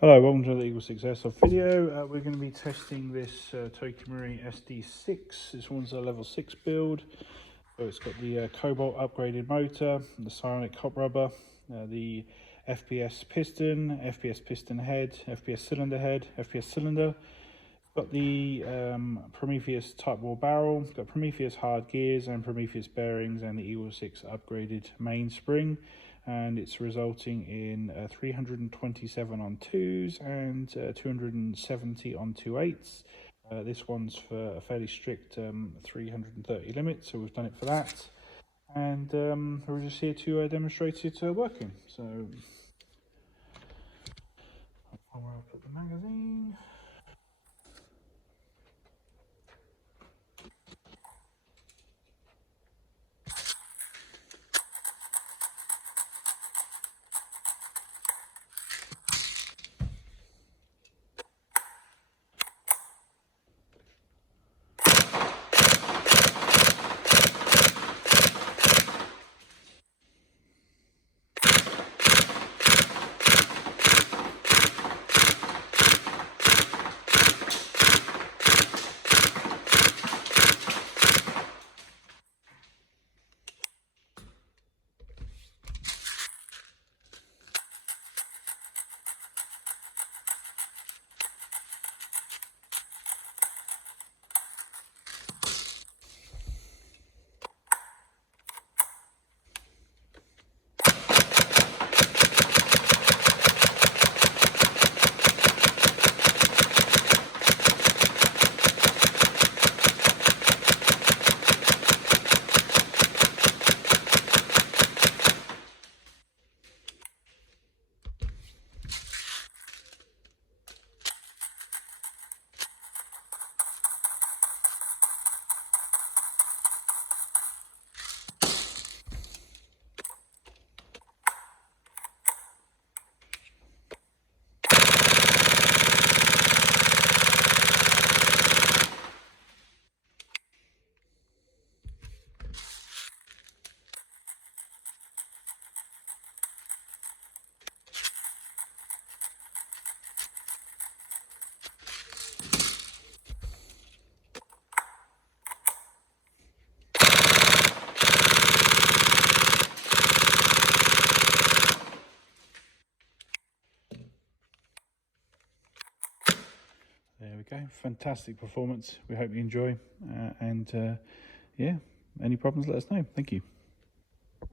Hello, welcome to the EagleSix Airsoft video. We're going to be testing this Tokimori SD6. This one's a level 6 build. So it's got the Cobalt upgraded motor, the Psionic hot rubber, the FPS piston, FPS Piston Head, FPS Cylinder Head, FPS Cylinder. Got the Prometheus Tightbore barrel, got Prometheus hard gears and Prometheus bearings, and the EagleSix upgraded mainspring, and it's resulting in 327 on 2s and 270 on 2/8. This one's for a fairly strict 330 limit, so we've done it for that, and we're just here to demonstrate it working. So I'll put the magazine. There we go, fantastic performance. We hope you enjoy, and yeah, any problems, let us know. Thank you.